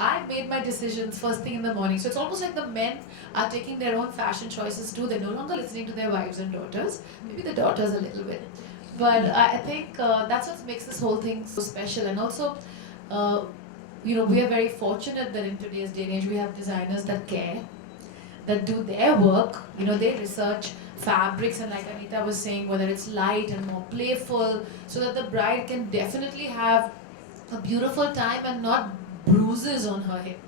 I made my decisions first thing in the morning. So it's almost like the men are taking their own fashion choices too. They're no longer listening to their wives and daughters. Maybe the daughters a little bit. But I think that's what makes this whole thing so special. And also, uh, we are very fortunate that in today's day and age we have designers that care, that do their work. They research fabrics, and like Anita was saying, whether it's light and more playful, so that the bride can definitely have a beautiful time and not bruises on her hip.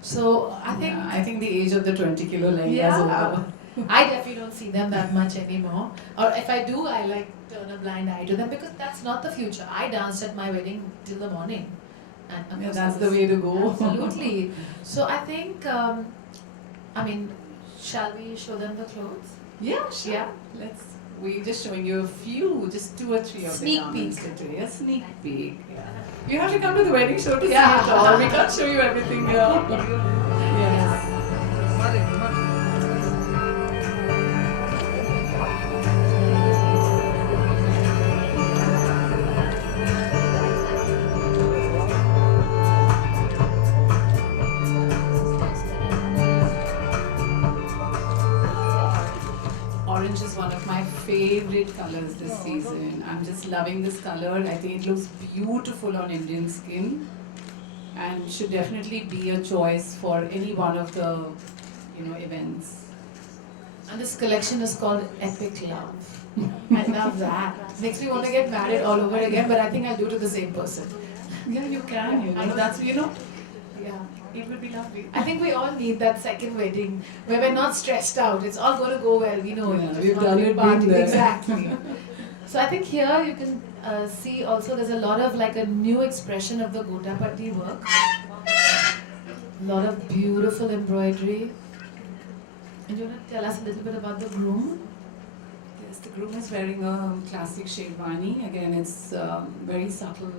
So I think, Yeah, I think the age of the 20 kilo lehengas yeah, over. I definitely don't see them that much anymore. Or if I do, I like turn a blind eye to them because that's not the future. I danced at my wedding till the morning. And of Yeah, course that's I the was- way to go. Absolutely. So I think, shall we show them the clothes? Yeah, sure. Yeah. We're just showing you a few, just 2 or 3 of Sneak the garments peek. today. A sneak peek. Yeah. You have to come to the wedding show to Yeah. see it all. We can't show you everything here. Yes. Orange is one of my favorite colors this season. I'm just loving this color. I think it looks beautiful on Indian skin and should definitely be a choice for any one of the events. And this collection is called Epic Love. I love that. Makes me want to get married all over again, but I think I'll do to the same person. Yeah, you can. That's Yeah. it would be lovely. I think we all need that second wedding where we're not stressed out. It's all going to go well. We know Yeah, it. we've Not done big it, party. been there. Exactly. So I think here you can see also there's a lot of like a new expression of the Gotapatti work. A lot of beautiful embroidery. And you want to tell us a little bit about the groom? Yes, the groom is wearing a classic sherwani. Again, it's very subtle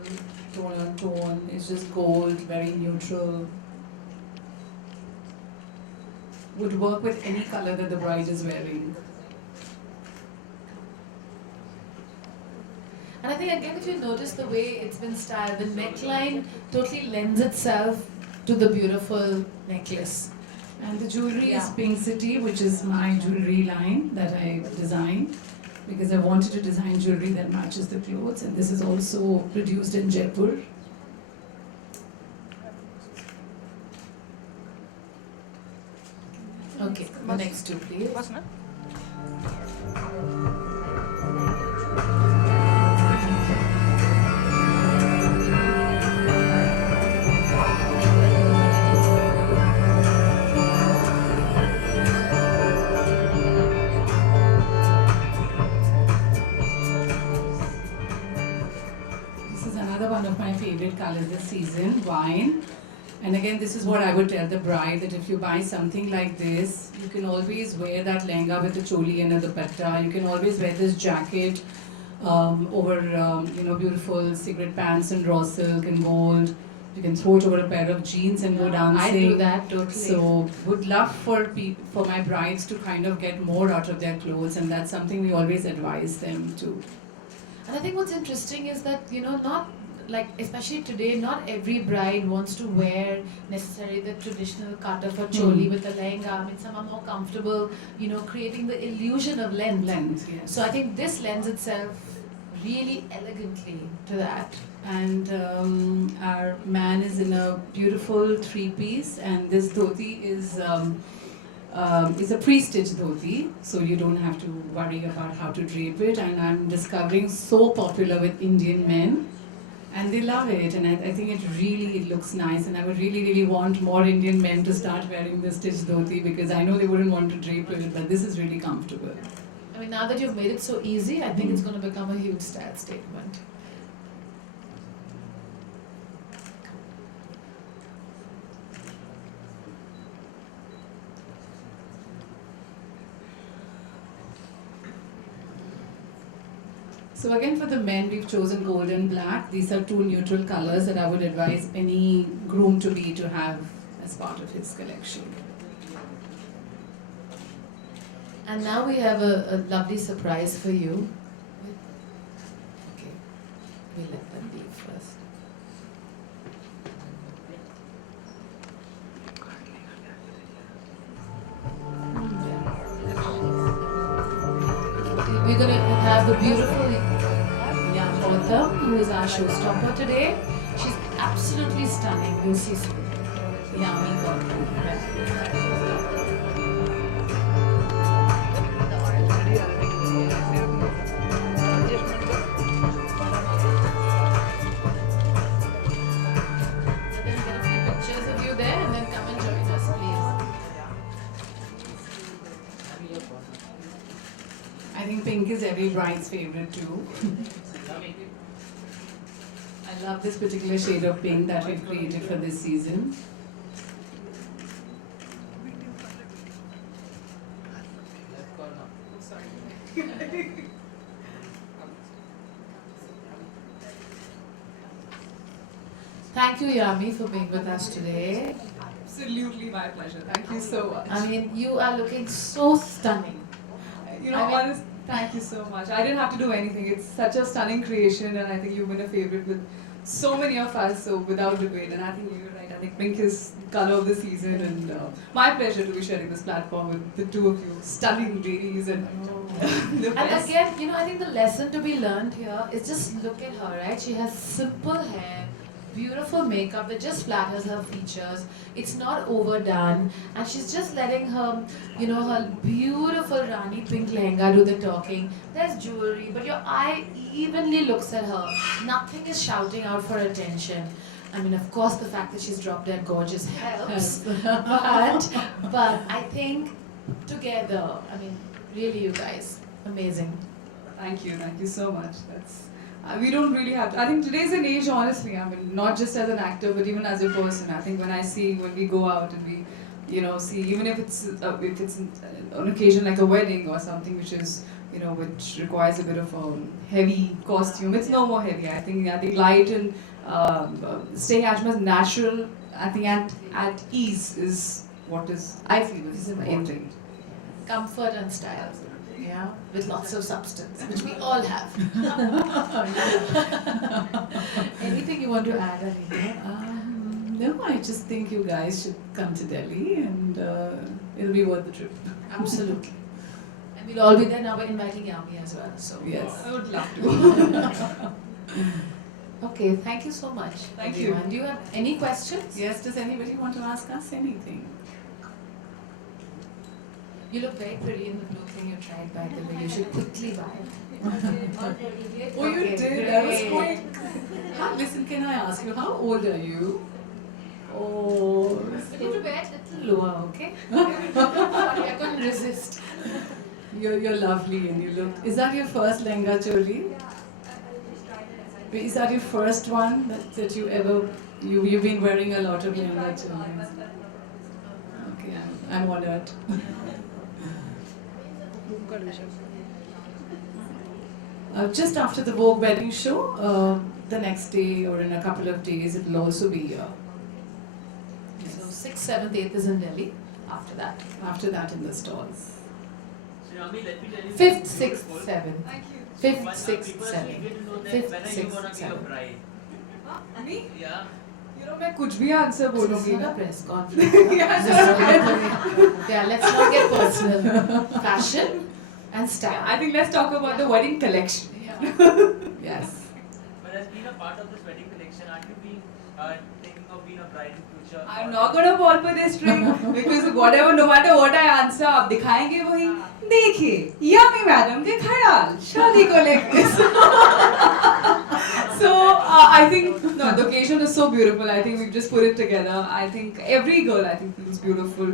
tone on tone. It's just gold, very neutral. Would work with any color that the bride is wearing. And I think again, if you notice the way it's been styled, the neckline totally lends itself to the beautiful necklace. And the jewelry is Yeah. Pink City, which is my jewelry line that I designed because I wanted to design jewelry that matches the clothes. And this is also produced in Jaipur. Okay, the next two, please. This is another one of my favorite colors this season, wine. And again, this is what I would tell the bride, that if you buy something like this, you can always wear that lehenga with the choli and a dupatta. You can always wear this jacket over, beautiful cigarette pants and raw silk and gold. You can throw it over a pair of jeans and go dancing. I do that totally. So would love for my brides to kind of get more out of their clothes, and that's something we always advise them to. And I think what's interesting is that, not like, especially today, not every bride wants to wear necessarily the traditional kata for choli with the lehenga. I mean, some are more comfortable, creating the illusion of length. Length, yes. So I think this lends itself really elegantly to that. And our man is in a beautiful three-piece, and this dhoti is a pre-stitched dhoti, so you don't have to worry about how to drape it. And I'm discovering so popular with Indian men, and they love it. And I think it looks nice, and I would really, really want more Indian men to start wearing this stitched dhoti because I know they wouldn't want to drape it, but this is really comfortable. I mean, now that you've made it so easy, I think it's going to become a huge style statement. So again, for the men, we've chosen gold and black. These are two neutral colors that I would advise any groom-to-be to have as part of his collection. And now we have a lovely surprise for you. Okay, we let them leave first. we're going to have the beautiful Gautam, who is our showstopper today. She's absolutely stunning. You'll see soon. Yami Gautam. Then get a few pictures of you there and then come and join us, please. I think pink is every bride's favorite too. I love this particular shade of pink that we've created for this season. Thank you, Yami, for being with us today. Absolutely my pleasure. Thank you so much. I mean, you are looking so stunning. You know, I mean- honest, thank you so much. I didn't have to do anything. It's such a stunning creation, and I think you've been a favorite with so many of us, so without debate. And I think you're right. I think pink is color of the season, and my pleasure to be sharing this platform with the two of you, stunning ladies, and the And best. again, you know, I think the lesson to be learned here is just look at her, right? She has simple hair, beautiful makeup that just flatters her features. It's not overdone, and she's just letting her, you know, her beautiful Rani pink lehenga do the talking. There's jewelry, but your eye evenly looks at her. Nothing is shouting out for attention. I mean, of course, the fact that she's drop dead gorgeous helps, but I think together, I mean, really, you guys, amazing. Thank you so much. That's we don't really have to. I think today's an age, honestly. I mean, not just as an actor, but even as a person. I think when we go out and we, you know, see, even if it's an occasion like a wedding or something which is, you know, which requires a bit of a heavy costume, it's no more heavy. I think light and staying as much natural. I think at ease is what is I feel is the main thing. Comfort and style, yeah, with lots of substance, which we all have. Anything you want to add, Anita? No, I just think you guys should come to Delhi and it'll be worth the trip. Absolutely. And we'll all be there. Now we're inviting Yami as well. So Yes. I would love to. Okay, thank you so much. Thank you. everyone. Do you have any questions? Yes, does anybody want to ask us anything? You look very pretty in the blue thing you tried, by the way. You should quickly buy it. Oh, you Okay, did? That was great. quick. Listen, can I ask you, how old are you? Oh, You need to wear it a little lower, okay? Sorry, I couldn't resist. you're lovely and you look. Is that your first lehenga choli? Is that your first one that you ever you've been wearing a lot of lehenga cholis? Okay, I'm honored. Just after the Vogue wedding show, the next day or in a couple of days, it will also be here. So 6th, 7th, 8th is in Delhi. After that. After that, in the stalls. So, Yami, let me tell you 5th, something 6th, before- 7th. Thank you. 5th, But, 6th, people 7th. actually get to know that 5th, when are you 6th, gonna be a 7th. bride? Me? Yeah. You know, मैं कुछ भी answer This is बोलूँगी not ना. a press conference. Yeah, let's not get personal. Fashion and style. I think let's talk about the wedding collection. Yes. But as being a part of this wedding collection, aren't you being thinking of being a bride in future? I'm not gonna fall for this trick because whatever, no matter what I answer, आप दिखाएंगे वही. देखिए, Yami madam के ख्याल शादी को लेकर. So I think no, the occasion is so beautiful. I think we've just put it together. I think every girl I think feels beautiful.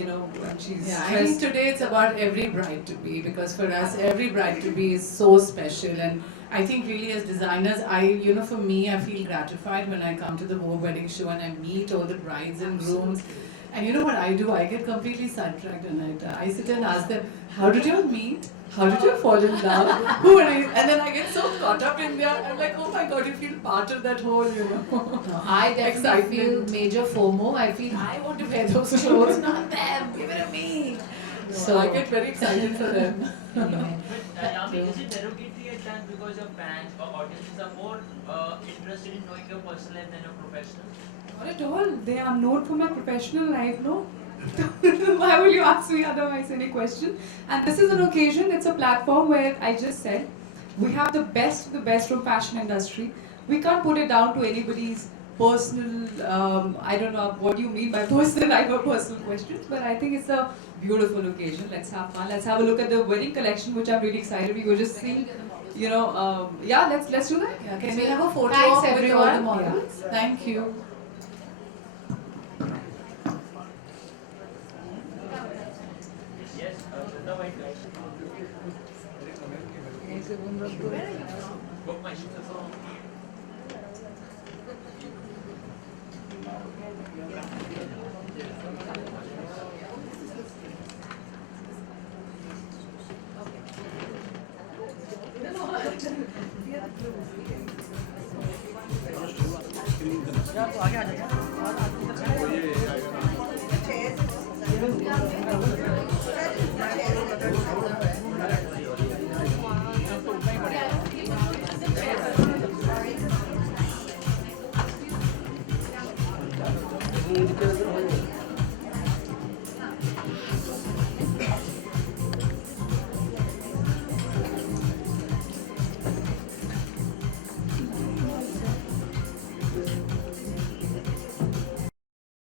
You know, when she's Yeah, I think today it's about every bride to be, because for us, every bride to be is so special. And I think really as designers, for me, I feel gratified when I come to the Vogue wedding show and I meet all the brides and grooms. And you know what I do? I get completely sidetracked on it. I sit and ask them, how did you all meet? How did you fall in love? And then I get so caught up in there. I'm like, oh my God, you feel part of that whole, No, I definitely feel Excitement. major FOMO. I feel I want to wear those clothes, not them. Give it to me. So I get very excited for them. Anyway, But Yami, is it derogatory at times because your fans or audiences are more interested in knowing your personal life than your professional? Not at all. I'm known for my professional life, no? Why will you ask me otherwise any question? And this is an occasion, it's a platform where I just said, we have the best of the best from fashion industry. We can't put it down to anybody's personal, I don't know what you mean by personal, I have personal questions, but I think it's a beautiful occasion. Let's have fun. Let's have a look at the wedding collection, which I'm really excited. We were just seeing, yeah, let's do that. Yeah, can we have a photo Thanks, op with all the everyone. models? Thank you. Yes, Shraddha White. Book my shoes. Thank you.